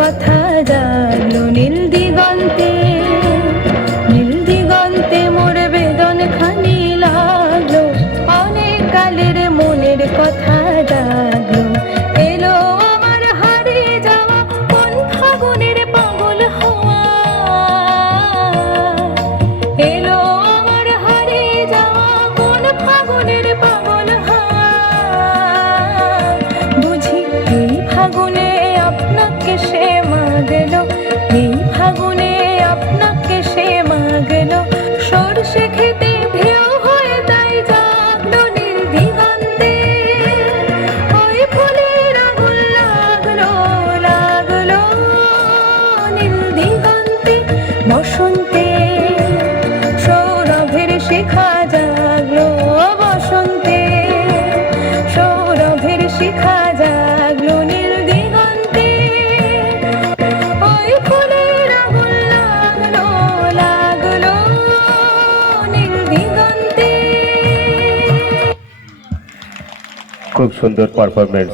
কথা জাগলো নীল দিগন্তে, নীল দিগন্তে মোর বেদন খানি লাগলো, অনেক কালের মনের কথা জাগলো। এলো আমার হারিয়ে যাওয়া কোন ফাগুনের পাগল হওয়া, এলো আমার হারিয়ে যাওয়া কোন ফাগুনের পাগল হওয়া। বুঝি এই ফাগুনে আপনাকে সে মাগলো, এই ফাগুনে আপনাকে সে মাগলো, সরষে খেতে ঢেউ হয়ে তাই জাগলো নীল দিগন্তে। ওই ফুলের আগুন লাগলো, লাগলো নীল দিগন্তে। বসন্তে সৌরভের শিখা জাগলো, বসন্তে সৌরভের শিখা জাগলো নীল দিগন্তে। ওই ফুলের আগুন লাগলো, লাগলো নীল দিগন্তে। খুব সুন্দর পারফরমেন্স।